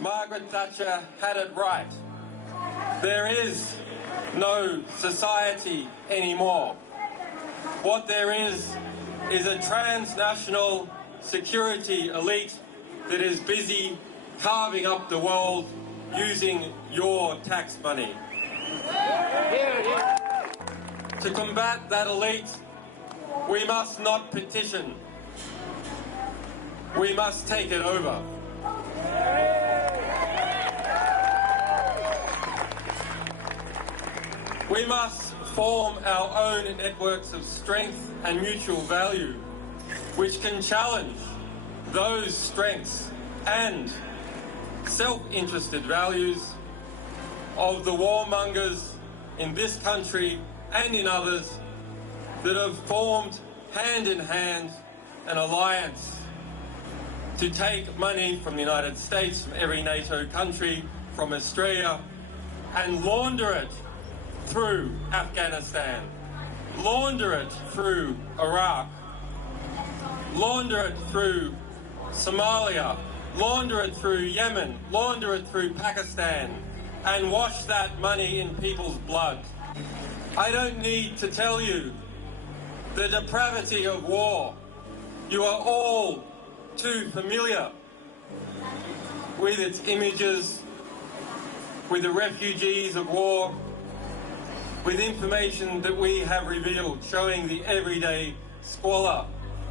Margaret Thatcher had it right. There is no society anymore. What there is a transnational security elite that is busy carving up the world using your tax money. To combat that elite, we must not petition. We must take it over. We must form our own networks of strength and mutual value, which can challenge those strengths and self-interested values of the warmongers in this country and in others that have formed hand in hand an alliance to take money from the United States, from every NATO country, from Australia, and launder it through Afghanistan, launder it through Iraq, launder it through Somalia, launder it through Yemen, launder it through Pakistan, and wash that money in people's blood. I don't need to tell you the depravity of war. You are all too familiar with its images, with the refugees of war, with information that we have revealed showing the everyday squalor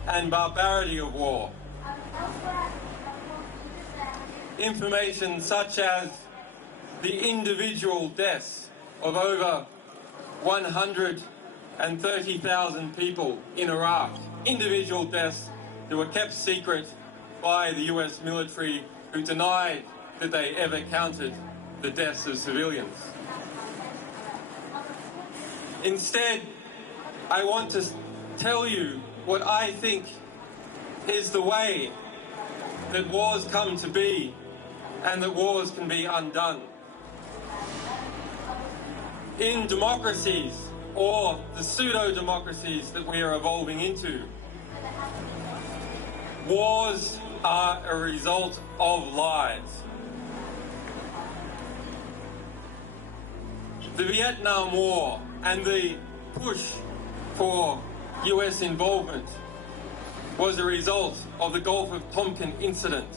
and barbarity of war. Information such as the individual deaths of over 130,000 people in Iraq, individual deaths that were kept secret by the US military, who denied that they ever counted the deaths of civilians. Instead, I want to tell you what I think is the way that wars come to be and that wars can be undone. In democracies, or the pseudo-democracies that we are evolving into, wars are a result of lies. The Vietnam War and the push for US involvement was a result of the Gulf of Tonkin incident.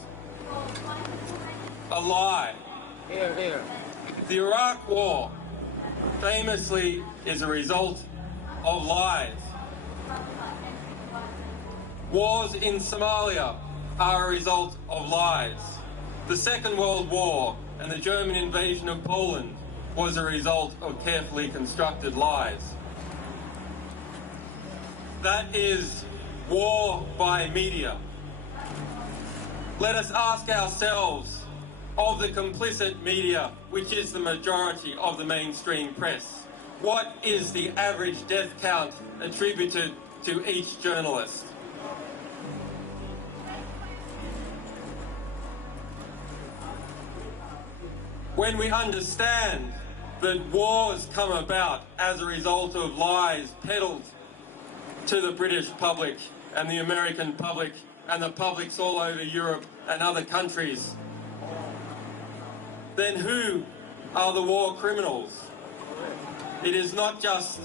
A lie. Here, here. The Iraq War famously is a result of lies. Wars in Somalia are a result of lies. The Second World War and the German invasion of Poland was a result of carefully constructed lies. That is war by media. Let us ask ourselves, of the complicit media, which is the majority of the mainstream press, what is the average death count attributed to each journalist? When we understand that wars come about as a result of lies peddled to the British public and the American public and the publics all over Europe and other countries, then who are the war criminals? It is not just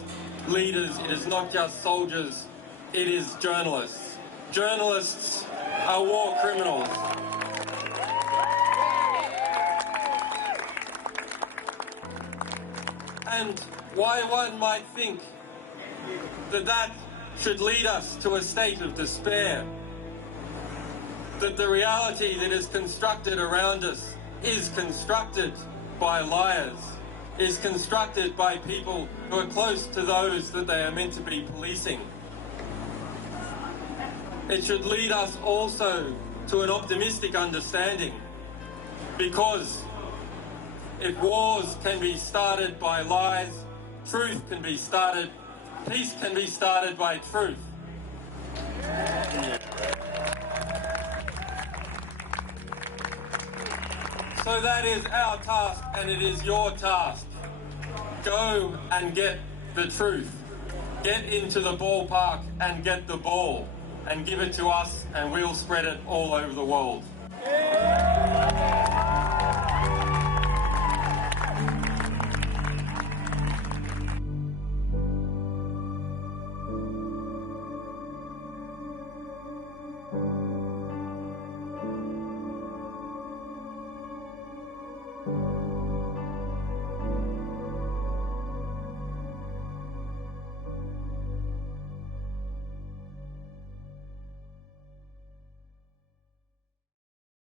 leaders, it is not just soldiers, it is journalists. Journalists are war criminals. And why one might think that that should lead us to a state of despair, that the reality that is constructed around us is constructed by liars, is constructed by people who are close to those that they are meant to be policing. It should lead us also to an optimistic understanding, because if wars can be started by lies, truth can be started, peace can be started by truth. So that is our task, and it is your task. Go and get the truth. Get into the ballpark and get the ball, and give it to us, and we'll spread it all over the world.